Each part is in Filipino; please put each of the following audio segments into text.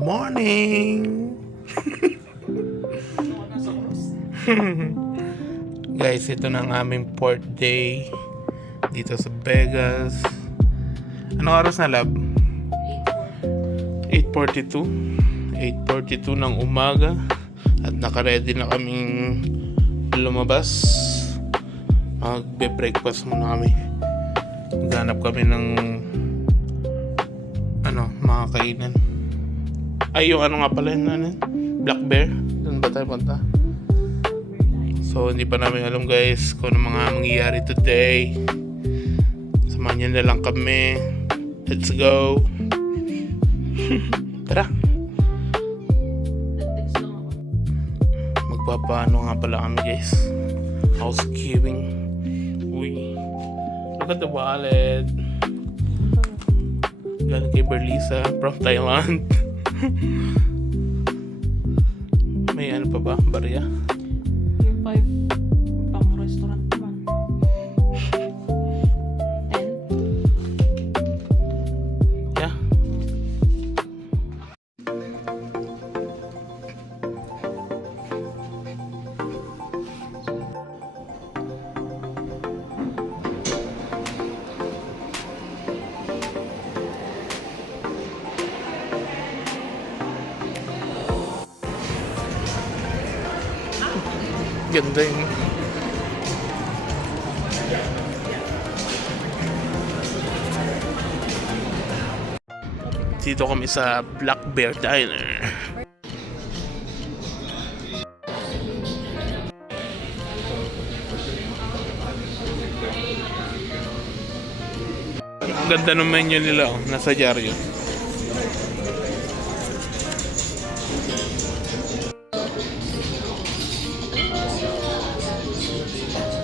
Morning! Guys, ito na ang aming 4th day dito sa Vegas. Anong oras na, lab? 8:42 ng umaga. At naka-ready na kaming lumabas. Magbe-breakfast muna kami. Maghanap kami ng mga kainan. Ay, yung nga pala yun, Black Bear. Doon ba tayo punta? So, hindi pa namin alam, guys, kung ano mga mangyayari today. Samahan nyo na lang kami. Let's go. Tara. Magpapaano nga pala kami, guys. Housekeeping. Uy. Look at the wallet. Galing kay Berlisa from Thailand. May ano pa ba? Barya? Yung 5 pang restaurant naman. 10? Yeah. Ganda yun. Dito kami sa Black Bear Diner. Ganda ng menu nila, nasa dyaryo.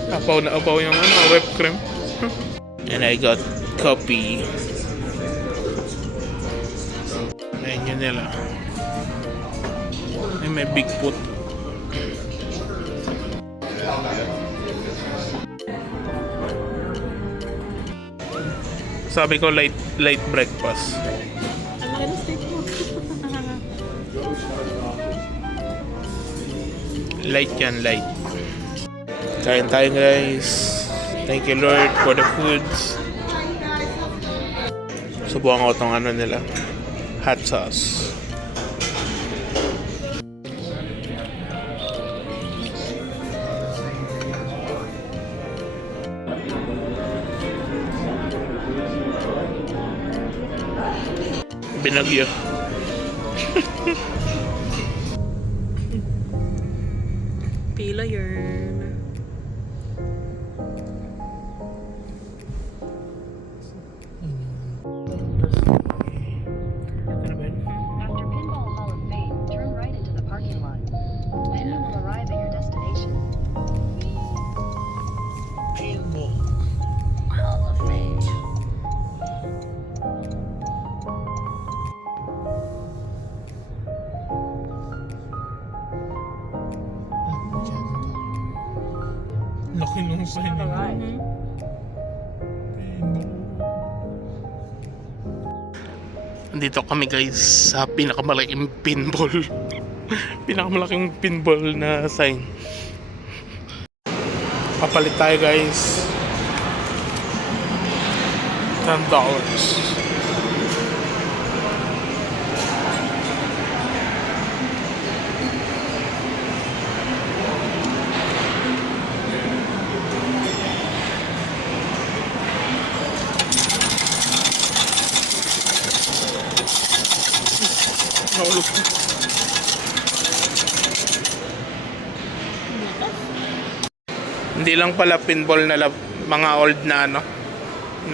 Apaw na apaw yung whipped cream. And I got coffee. Menu nila. May Bigfoot. Sabi ko light breakfast. Ang laki ng steak mo. Light yan, light. Kain tayo, guys. Thank you, Lord, for the foods. Subukan ko itong nila. Hot sauce. Binagyo. Pila yun. After Pinball Hall of Fame, turn right into the parking lot. Then you will arrive at your destination. Pinball Hall of Fame. Laki nung sign nila. Dito kami, guys, sa pinakamalaking pinball. Pinakamalaking pinball na sign. Papalit tayo, guys. $10. Nahulog ko. Hindi lang pala pinball na mga old na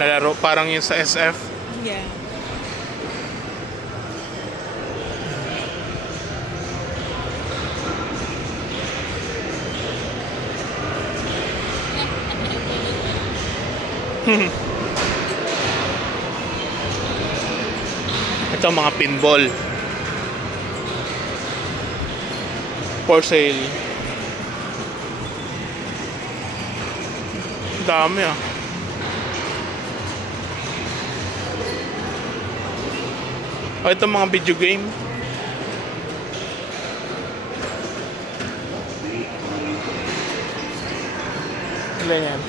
nalaro, parang yung sa SF. Yeah. Ito mga pinball for sale. Dami ah. O ito mga video game. Ilan yan?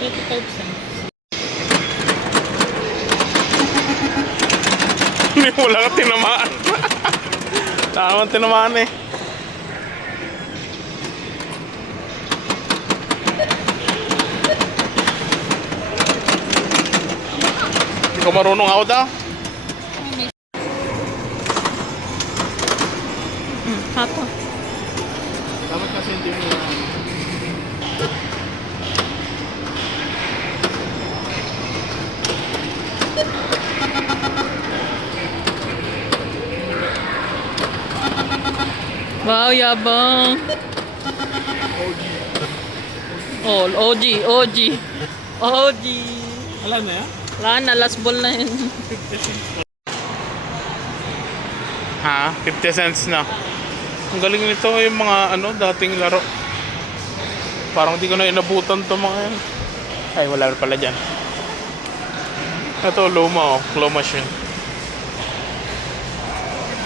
35 cents. Hindi mo lang tinamaan. Tama tinamaan eh. Hindi ko marunong ako daw. Hato. Dapat kasi hindi mo Wow, yabang. Oh, OG, OG. OG. Alam na yan? Wala na, last ball na yun. Ha? 50 cents na. Ang galing nito yung mga ano, dating laro. Parang di ko na inabutan to mga yan. Ay, wala pala dyan. Ito, luma oh. Claw machine.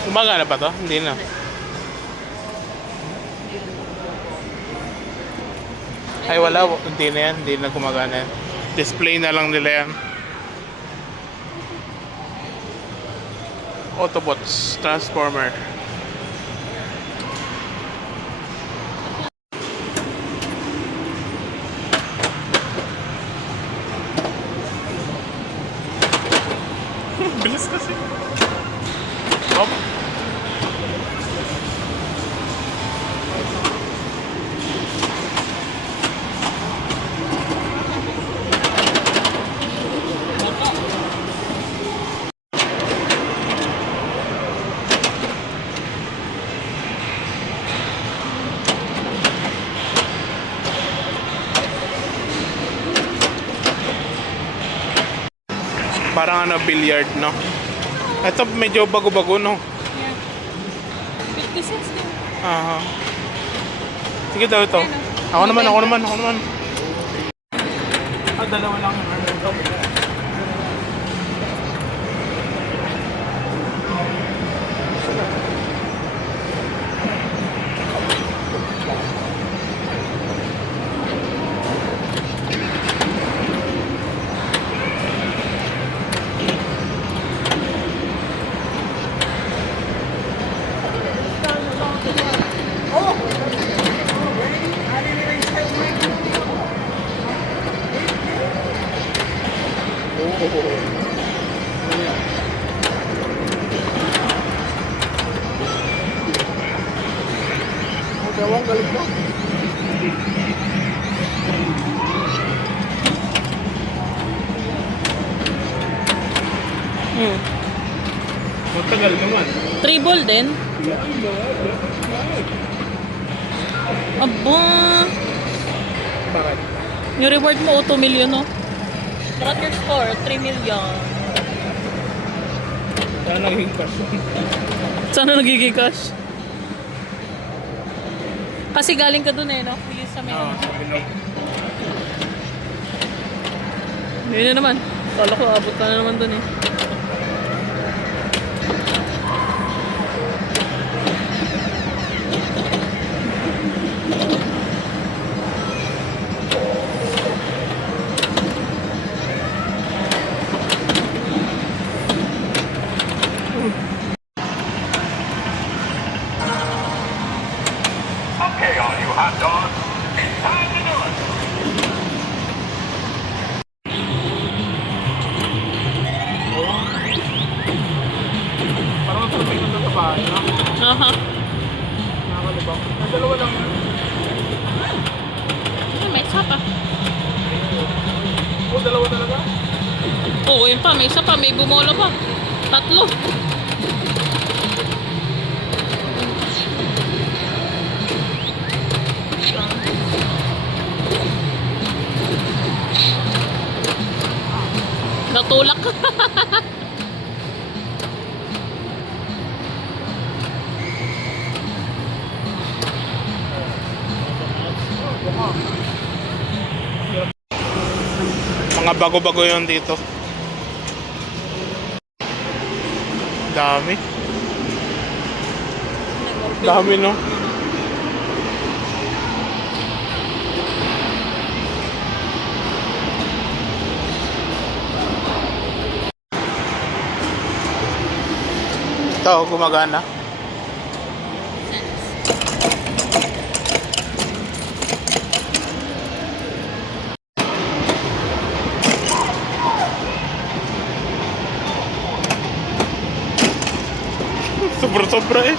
Gumagana pa to? Hindi na. Ay, wala. Hindi na yan. Hindi na gumagana yan. Display na lang nila yan. Autobots. Transformer. Bilis kasi. Hop. Parang ano, billiard, no? Ito medyo bago-bago, no? Yeah. 50 cents din. Aha. Sige daw ito. Ako naman. Ah, dalawa lang yung order ko. Gawang galing mo. Matagal naman. 3 ball din. Aba. Bakit? Yung reward mo, 2 million, no? Look at your score, 3 million. Saan naging cash? Sana nagiging cash? Kasi galing ka dun eh, no? Yung sa may Oo, sa bilog. Hindi na naman. Kala ko, abot ka na naman dun eh. Okay, all you hot dogs, it's time to do it. Parang sa may nasa bahay, no? Aha. Nakakalibang. Ang dalawa lang. May isa pa. Oh, dalawa talaga? Oo, yun pa. May isa pa. May bumola pa. 3. Natulak ka. Mga bago-bago yun dito. Dami. Dami, no? Ito, gumagana. Sobra-sobra eh.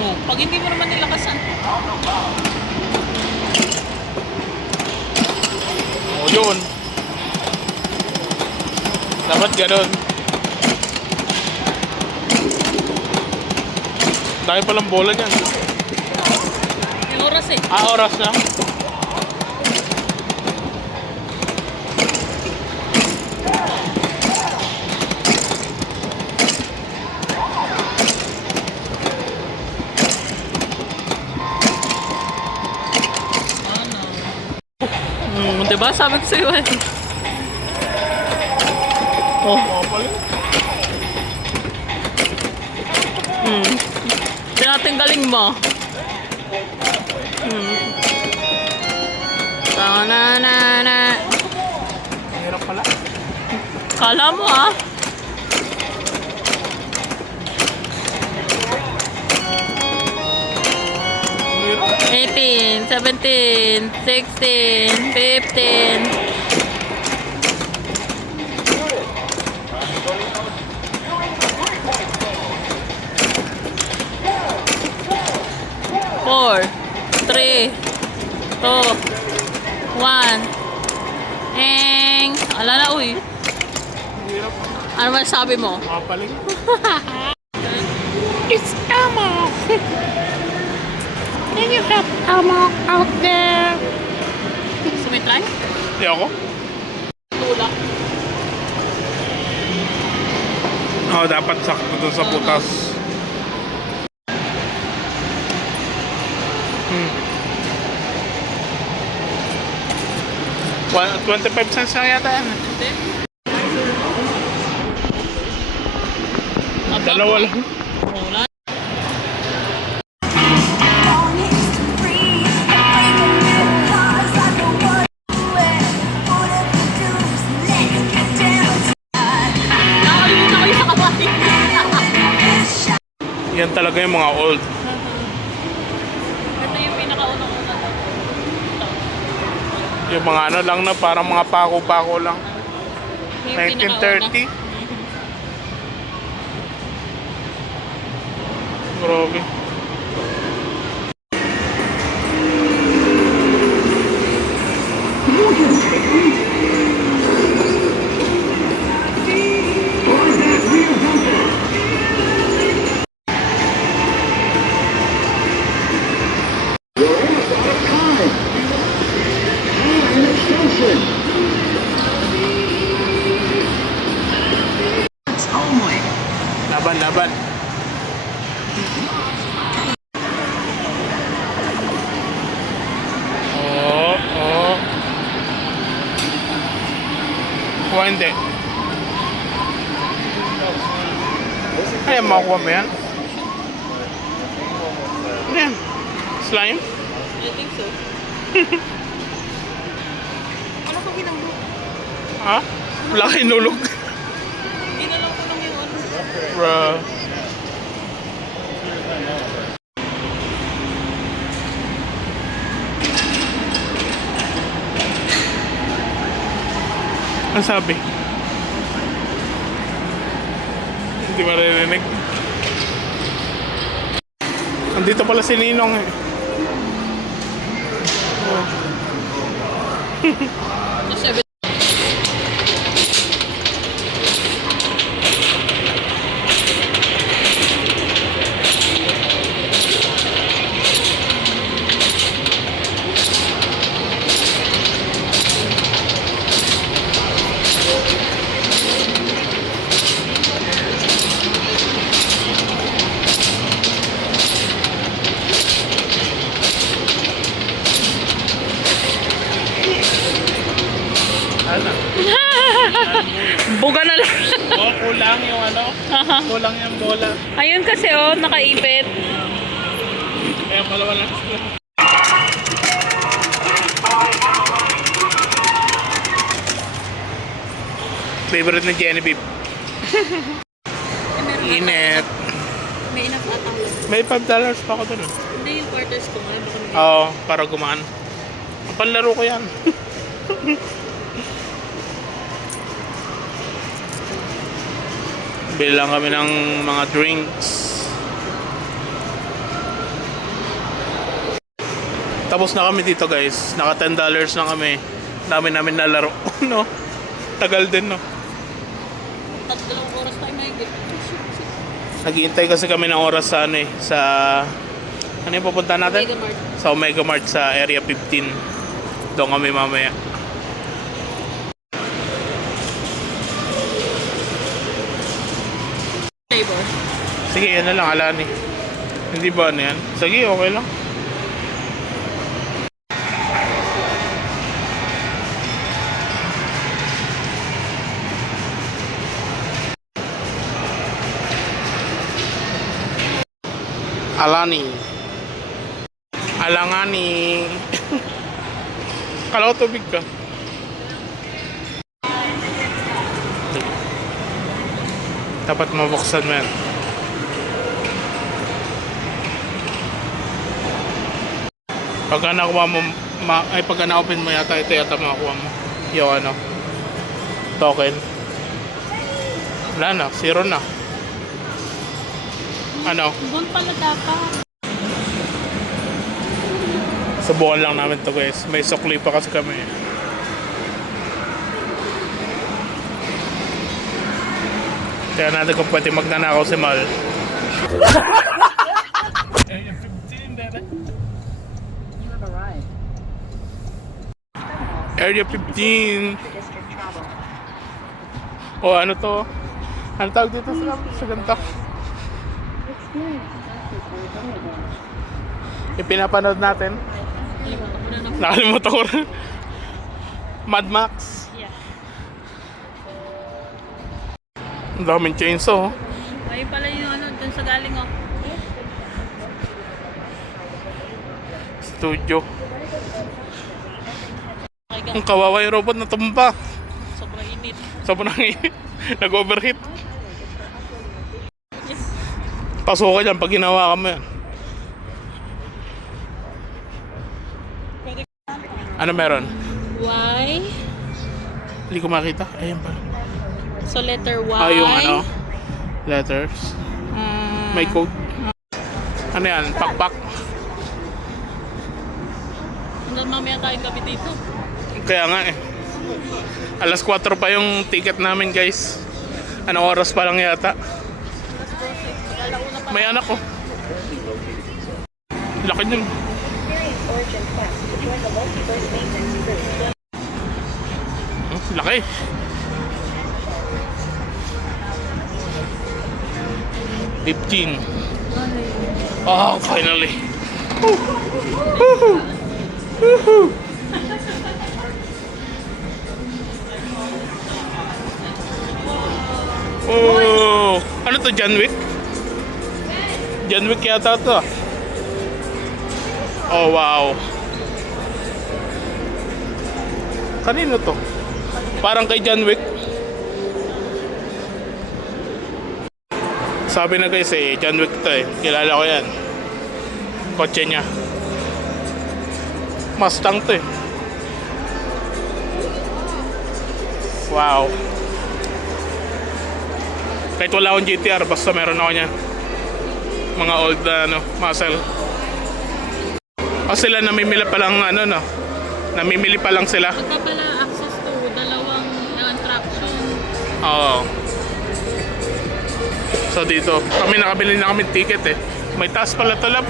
Oh, pag hindi mo naman nilakasan. O yun. Dapat ganun. Dahil palang bola niyan. Yung oras eh. Oras na. Diba? Sabi ko sa'yo eh. Oh. Tinating galing mo. Na. Hirap pala. Kala mo ah. Hirap. 18, 17, 16, 15. Four, three, two, one. Ala na, uy. Hirap. Ano man sabi mo? Makapaling. It's Elmo. Can you help Elmo out there? Sumitry? Hindi ako. Tulak. Dapat sakto doon sa putas. 25 cents lang yata yan. Hindi. Dalawa lang. Wala. Nakalimutan ko yung sa kamay. Yan talaga yung mga old. Ito yung pinakaunang-una. Ito. Yung mga ano lang na parang mga pako-pako lang. Yung pinakauna. 1930. Grabe. Laban. Oh. Kuha hindi. Ay, makuha mo yan? Ano yan? Slime? I think so. Ano ko ginambo? Ha? Wala kayo nulog. Ginalang ko lang yung ano. Bruh. Ano sabi? Hindi maririnig. Andito pala si Ninong eh. So, 7. Ano? Buga na lang. Kulang yung ano? Kulang yung bola. Ayun kasi oh, nakaipit. Kaya pala wala sila. Favorite ni Genevieve. Init. May enough ata. May $5 pa ako dun. Hindi yung quarters ko. Ano ba kung Oo, para gumaan. Panlaro ko yan. Bili lang kami ng mga drinks. Tapos na kami dito guys. Naka $10 na kami. Dami namin nalaro. No? Tagal din no. tatlong oras tayo mahigit. Naghihintay kasi kami ng oras sa ano eh. Sa... Ano yung pupunta natin? Mega Mart. Sa Omega Mart sa Area 15. Doon kami mamaya. Flavor. Sige, yan na lang, Alani. Hindi ba ano yan? Sige, okay lang. Alani. Alangani. Kala ko tubig ka. Dapat mabuksan mo yan. Pagka nakuha mo, pagka na-open mo yata, ito yata makakuha mo. Yung ano, token. Wala na, zero na. Ano, Doon pala dapat. subukan lang namin to guys. May sukli pa kasi kami. Kaya natin kung pwede magnanakaw si Mal. You have arrived. Area 15. The district travel. O ano to? Ano tawag dito sa ganito? Yung pinapanood natin. Kalimutan ko na Nakalimutan ko rin. Mad Max. Yeah. Ang daming chainsaw. Ayun pala yung ano, dun sa galing oh. Studio. Okay ka. Ang kawawa yung robot na tumba. Sobrang init. Sobrang nag-overheat. Pasok ka dyan pag ginawa ka mo yan. Ano meron? Y. Hindi ko makita. Ayan pa. So letter Y. Yung ano, letters. May code. Ano yan? Pakpak. Hanggang mamaya tayong gabi dito. Kaya nga eh. Alas 4 pa yung ticket namin guys. Anong oras pa lang yata? May anak ko. Laki nun. Laki. $15. Oh, finally. Woohoo! Woohoo! Oh, ano to, John Wick? John Wick yata to. Oh, wow. Kanino to? Parang kay John Wick. Sabi na guys eh, John Wick to eh. Kilala ko yan. Kotse niya. Mustang to eh. Wow. Kahit wala akong GTR, basta meron ako niyan. Mga old muscle. O sila namimili pa lang no. Namimili pa lang sila. Pagka pala access to dalawang attraction. Oo. So dito, kami nakabili na kami ticket eh. May taas pala to, lab.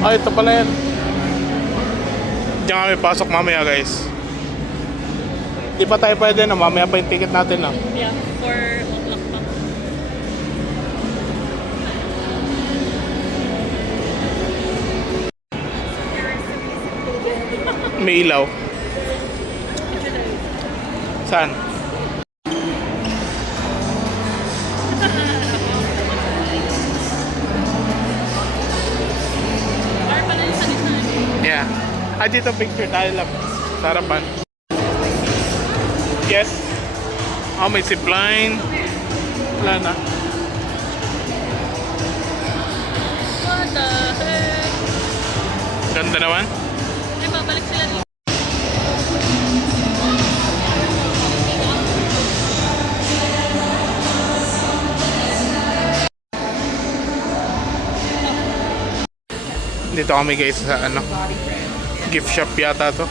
Ah, ito pala yan. Diyan kami pasok mamaya guys. Di pa tayo pwede na, mamaya pa yung ticket natin na. Yeah, 4 o'clock pa. may ilaw. Saan? Or pala yung sa gitna. Yeah. Dito picture tayo lang. Sa harapan. Yes. May zipline. Wala na. What the heck? Ganda naman. Ay, babalik sila dito. Dito kami guys sa gift shop yata to.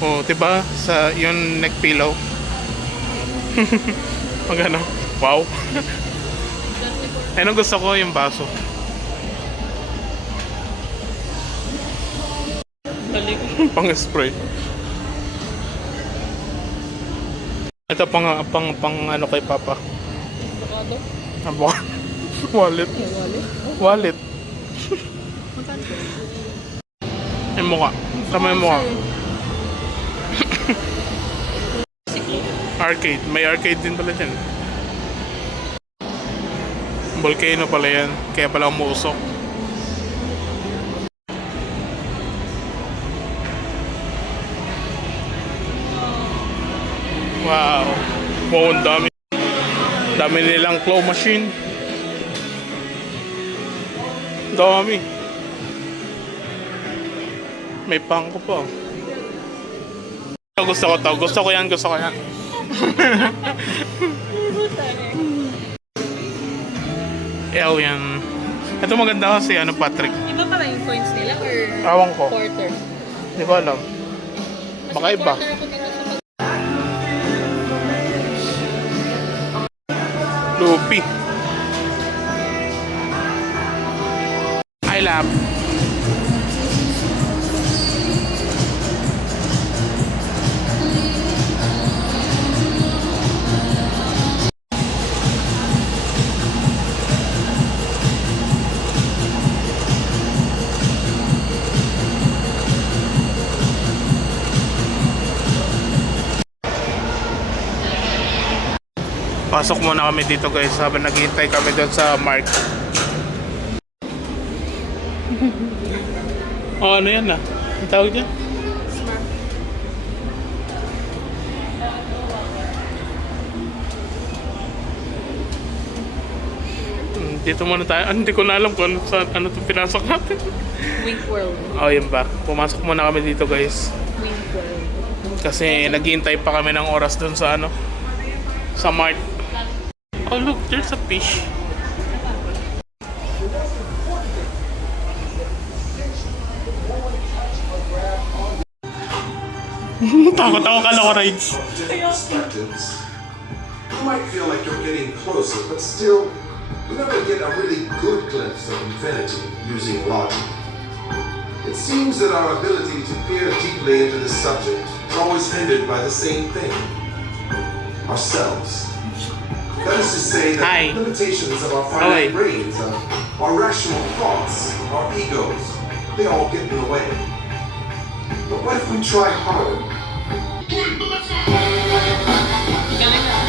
Oh, 'di ba? Sa yung neck pillow. Magano? Wow. Ano gusto ko yung baso. Balik. Pang-spray. Ito pang ano kay Papa. Avocado. Abo. Wallet. Wallet. Yung mukha. Tama yung mukha. Arcade. May arcade din pala dyan. Volcano pala yan. Kaya pala umuusok. Wow. Wow, ang dami. Dami nilang claw machine. Dami. May pangko pa. Gusto ko to. Gusto ko yan. Gusto ko yan. Ew, yan. Ito maganda kasi Patrick. Iba pala yung coins nila or Awang ko. quarter? Hindi ko alam. Baka iba. Quarter ako dito sa Lupi. I love. Pasok muna kami dito guys habang naghihintay kami doon sa mark. Ano yan na? Ang tawag dyan? Dito muna tayo. Hindi ko na alam kung ano itong pinasok natin. Wink World. Yun ba? Pumasok muna kami dito guys. Wink World. Kasi naghihintay pa kami ng oras doon sa sa mart. Oh look, there's a fish. Takot ako kala ko rides. Perspectives. You might feel like you're getting closer, but still, you never get a really good glimpse of infinity using logic. It seems that our ability to peer deeply into the subject is always hindered by the same thing: ourselves. That is to say that Hi. the limitations of our Oi. finite brains, our rational thoughts, our egos, they all get in the way. But what if we try harder? Galing na.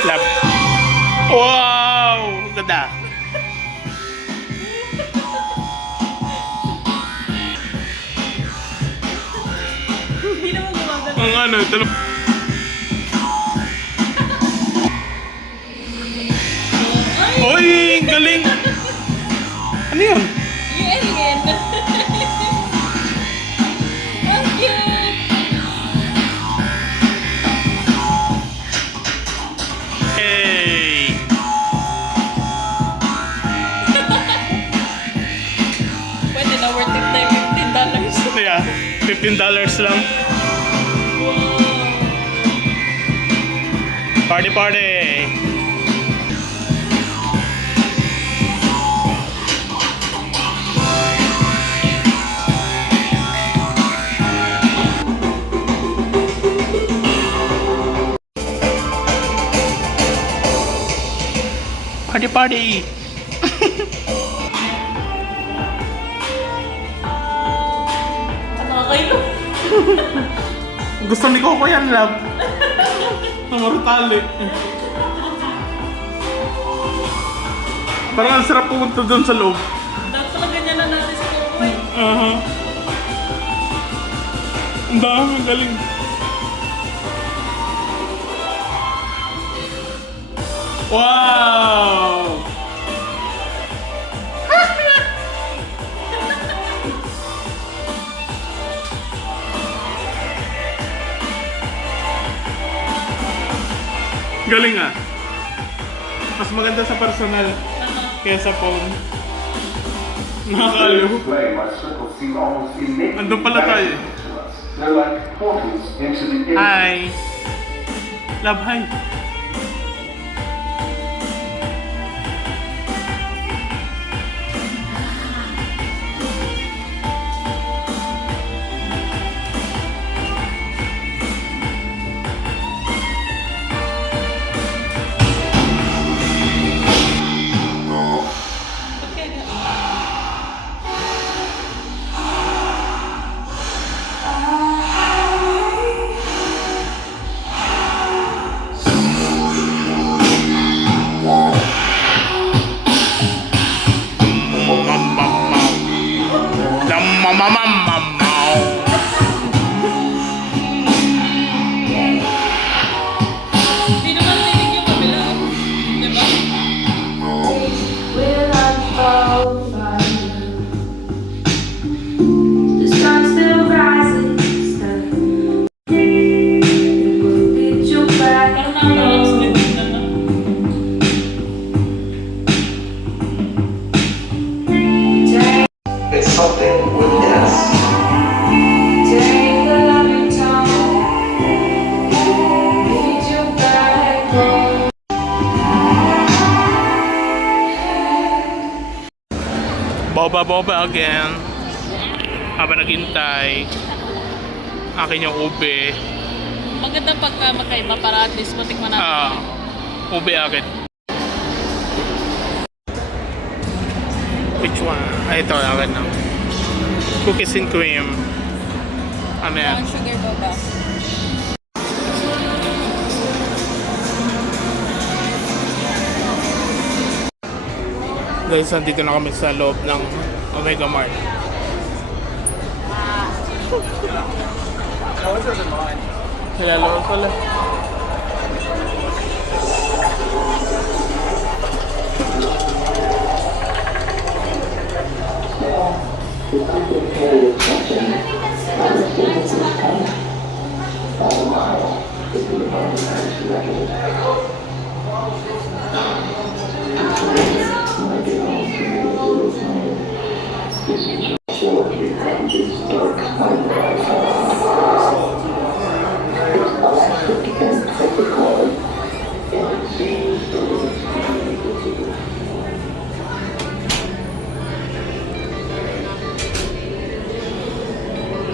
Love. Wow! Ganda. Hindi naman gumagano. Ang ito. Oy, ang galing. Ano yun? Yung alien. Ang cute. Hey! Pwede na worth it na yung $15. Yeah, $15 lang. Party, party! Party, party! Nakakailo. Gusto ni Coco yan, love. Namarutali. Parang ang sarap pumunta doon sa loob. Dapat pala ganyan na natin sa Coco eh. Aha. Ang dami, ang galing. Wow! Galing ah. Mas maganda sa personal kaya sa phone. Nakakaliw. Display my circles seem almost innately Andun pala tayo. magical to us. They're like portals into the infinite. Hi. Love, hi. Hindi naman tinig yung kabila. Diba? Will I fall by you? The sun still rises. It will beat you back. Parang nakakalakas din dito na. It's something within us. Take the loving time. Beat you back home. Boba again. Habang naghintay. Akin yung ube. Maganda pagka magkaiba para at least matikman natin. Ube akin. Which one? Ay, ito akin na. Cookies and cream. Ano yan? Brown sugar boba. Guys, nandito na kami sa loob ng Omega Mart. Sila loob pala.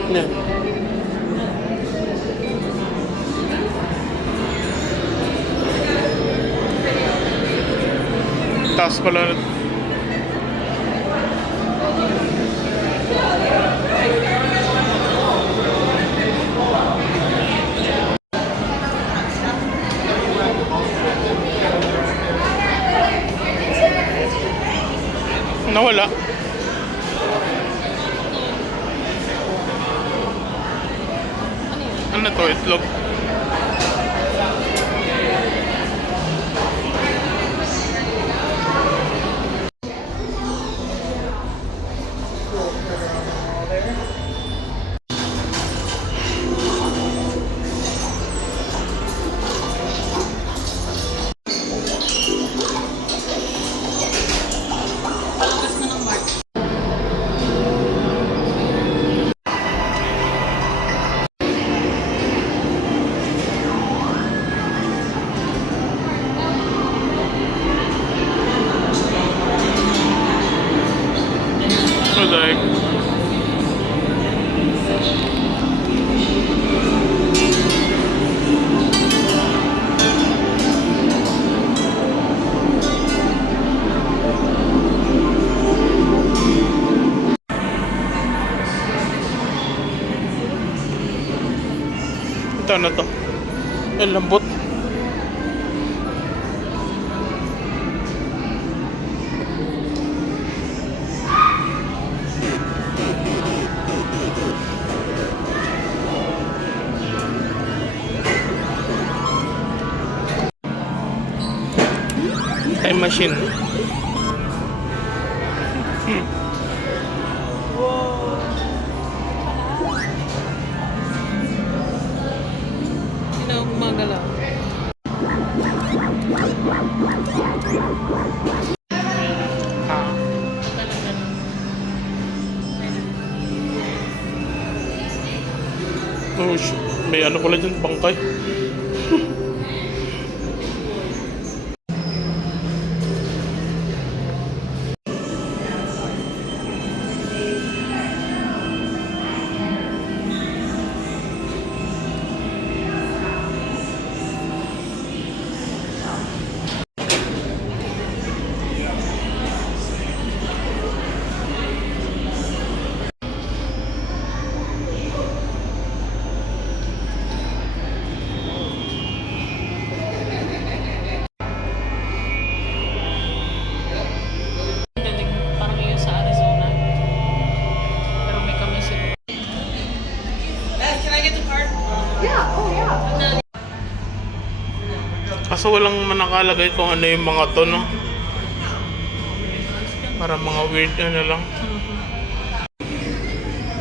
Yan. Taas pala. Nawala. Ano to? Itlog? Palakas na ng mark. What the heck? Ito na to. Ang lambot. Time machine. Hindi na gumagalaw. Ah. Oh, may ano pala dyan, bangkay. Parang yun sa Arizona. Pero may kami siguro. Can I get the card? Kaso walang manakalagay kung ano yung mga to, no? Para mga weird ano lang.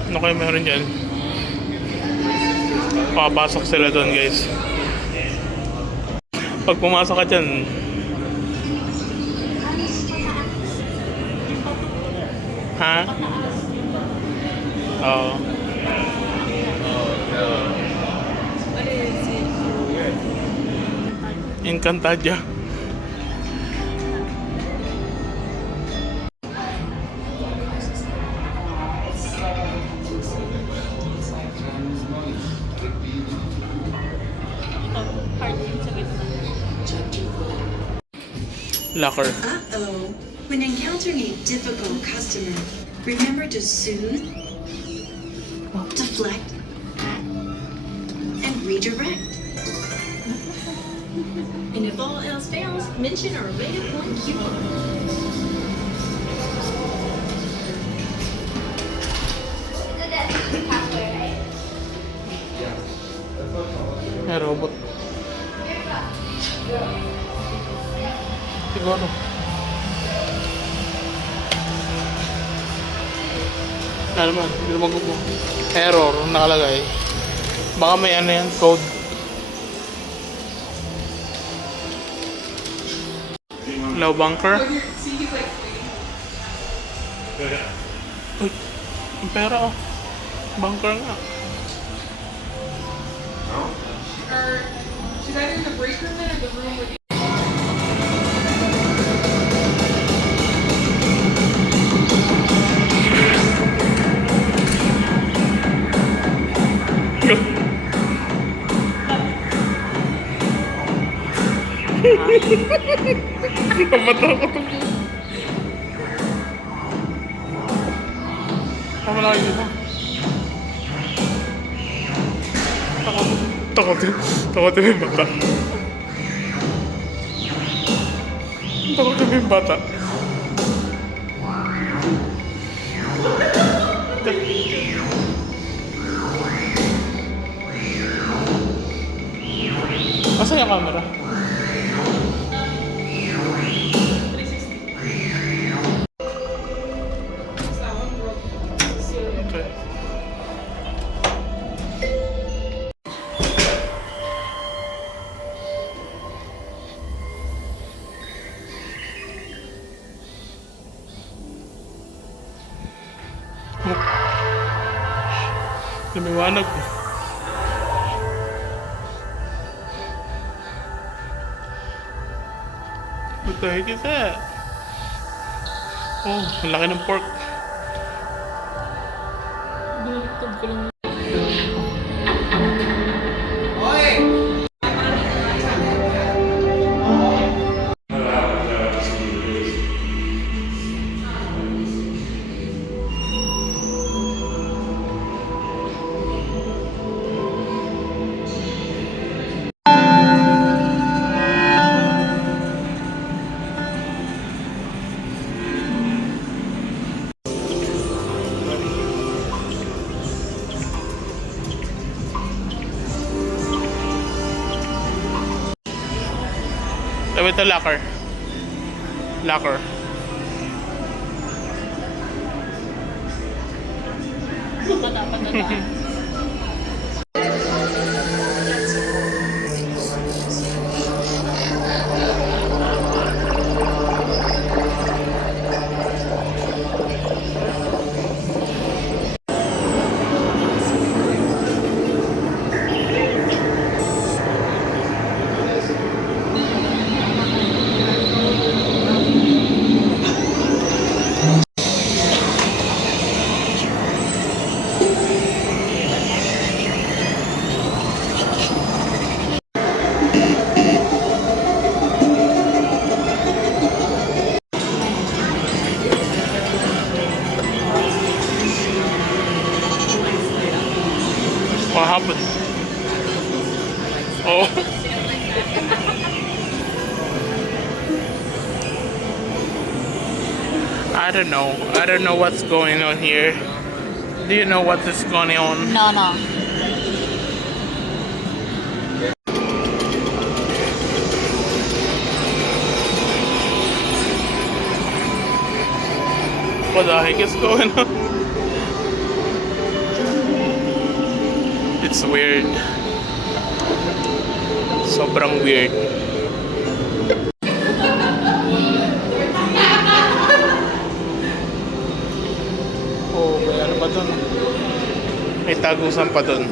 Ano kayo meron dyan? Papasok sila doon, guys. Pag pumasok ka dyan, ha? Oo. Encantadia. Card yun sa gitna. Locker. Uh-oh. When encountering a difficult customer, remember to soothe, deflect, and redirect. And if all else fails, mention our rated point coupon. May robot. Siguro. Ano naman, hindi naman gupo. Error, nakalagay. Baka may ano yan, code. Low bunker. Uy, ang pera oh. Bunker nga. She's either in the break room then or the room with Matakot ako. Tama na kayo dito. Takot yung bata. Takot yung bata. Asan yung camera? Okay. Lumiwanag. What the heck is that? Oh, ang laki ng pork. YouTube ko lang. Sabi ito locker. Locker. Pata. What happened? Oh. I don't know. I don't know what's going on here. Do you know what is going on? No. What the heck is going on? It's weird. Sobrang weird. Oh, may ano pa dun? May tagusan pa dun.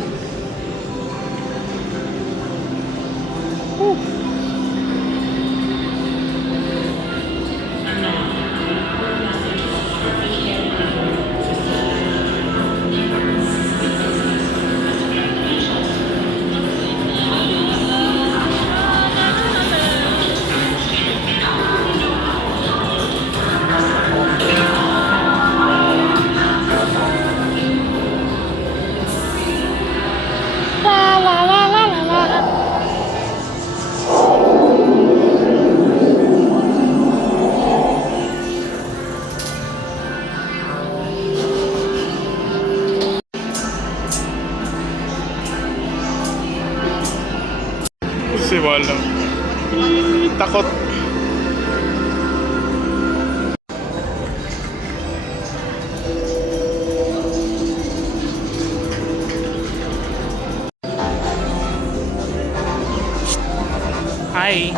Si wala. Takot. Hi.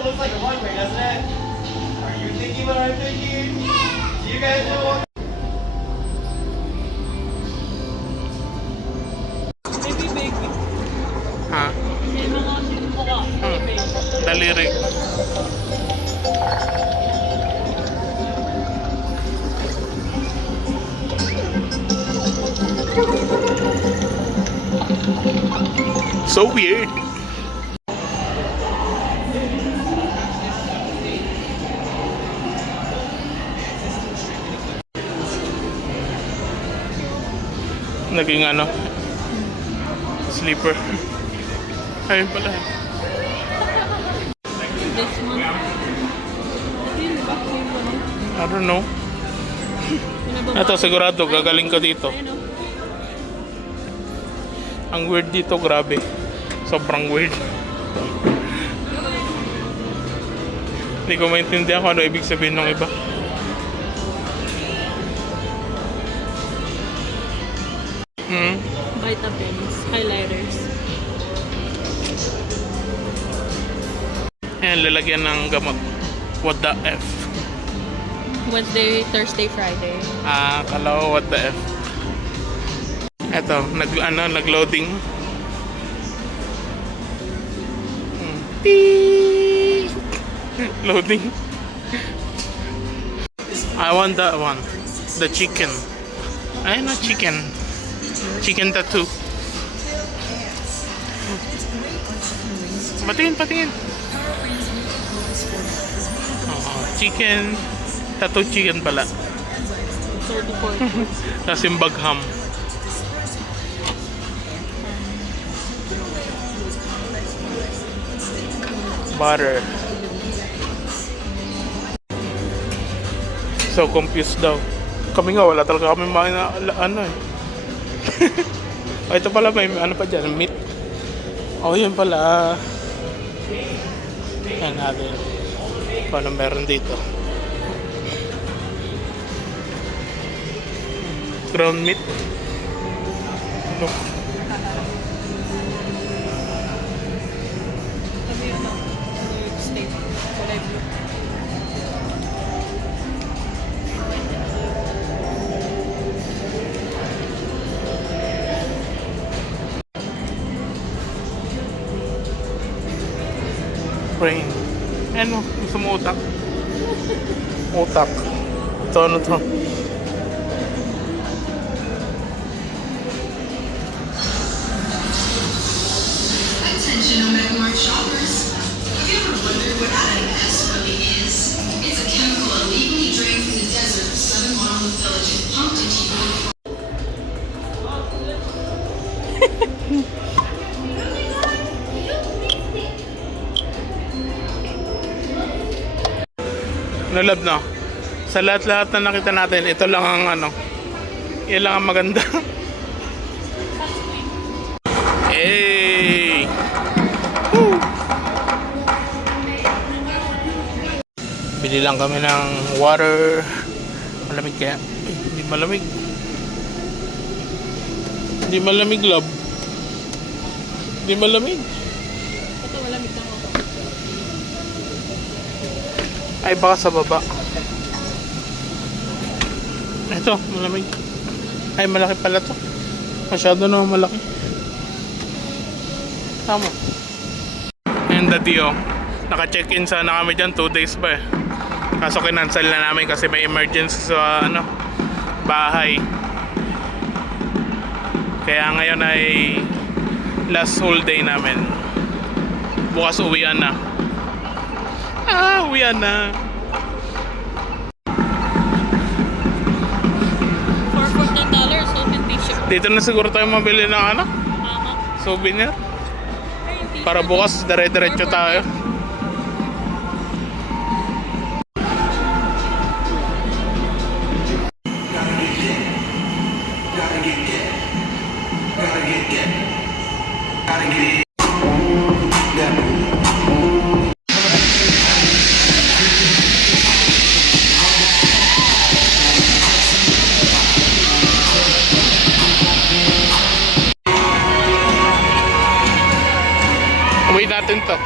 Looks like a runway, doesn't it? Are you thinking what I'm thinking? Do you guys know what? Maybe baby. Ha? May mga mukha. Maybe. Daliri. So weird. Naging ano? Sleeper. Ayun pala. This one. Ito yun, di ba? Yung ano? I don't know. Pinababa. Ito sigurado gagaling ko dito. Ayun, oh. Ang weird dito, grabe. Sobrang weird. Hindi ko maintindihan kung ano ibig sabihin ng iba. Vitamins, highlighters. Ayan, lalagyan ng gamot. What the F? Wednesday, Thursday, Friday. Kala ko what the F. Eto, nag-loading. Beep. Loading. I want that one. The chicken. Ay, no chicken. Chicken tattoo. Patingin. Chicken. Tattoo chicken pala. 34. Tapos yung bagham. Butter. So confused daw. Kami nga wala talaga kami ano eh. Oh, ito pala may ano pa dyan, meat. Oh, yun pala. Yan natin. Paano meron dito? Ground meat. Look. Kami yun New York State. Kulay blue. Brain. Ano? Gusto mo utak? Utak. Ito ano to? Attention Omega shoppers. Have you ever wondered what IMS really is? It's a chemical illegally drained from the desert of southern Monolith Village and pumped into your Nalab na. Sa lahat-lahat na nakita natin, ito lang ang ano. Yan lang ang maganda. Hey! Woo! Bili lang kami ng water. Malamig kaya? Ay, hindi malamig. Hindi malamig, love. Hindi malamig. Ito, malamig na ako. Ay, baka sa baba. Ito, malamig. Ay, malaki pala to. Masyado na malaki. Tama. And dati naka-check-in sana kami dyan 2 days pa eh. Kaso kinancel na namin kasi may emergency sa bahay. Kaya ngayon ay last whole day namin. Bukas uwian na. Uwian na. For $14, open t-shirt. Dito na siguro tayo mabili ng souvenir. Para bukas dire-diretso tayo. Uwi natin to.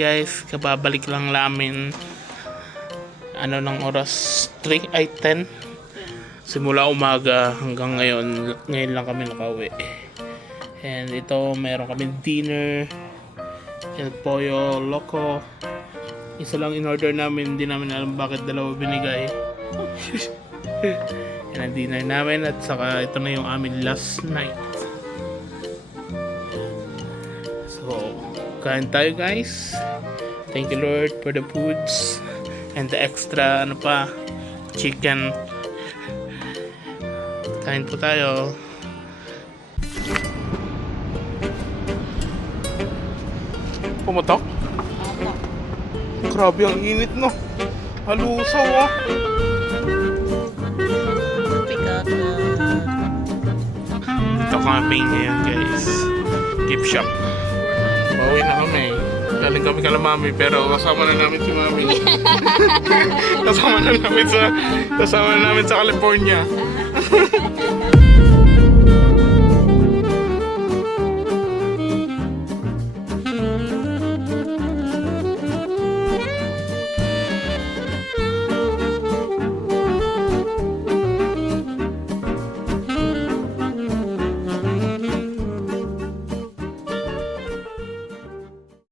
guys, kababalik lang namin. Ano ng oras? 10 simula umaga hanggang ngayon lang kami nakauwi. And ito meron kami dinner, El Pollo Loco. Isa lang in order namin, hindi namin alam bakit dalawa binigay. Yan ang dinner namin, at saka ito na yung amin last night. So kain tayo guys. Thank you Lord for the foods and the extra chicken. Kain po tayo. Pumutok? Grabe ang init no. Halusaw ah. Dito kami ngayon guys. Gift shop. Pauwi na kami. Galing kami kala mami pero kasama na namin si mami. kasama na namin sa California.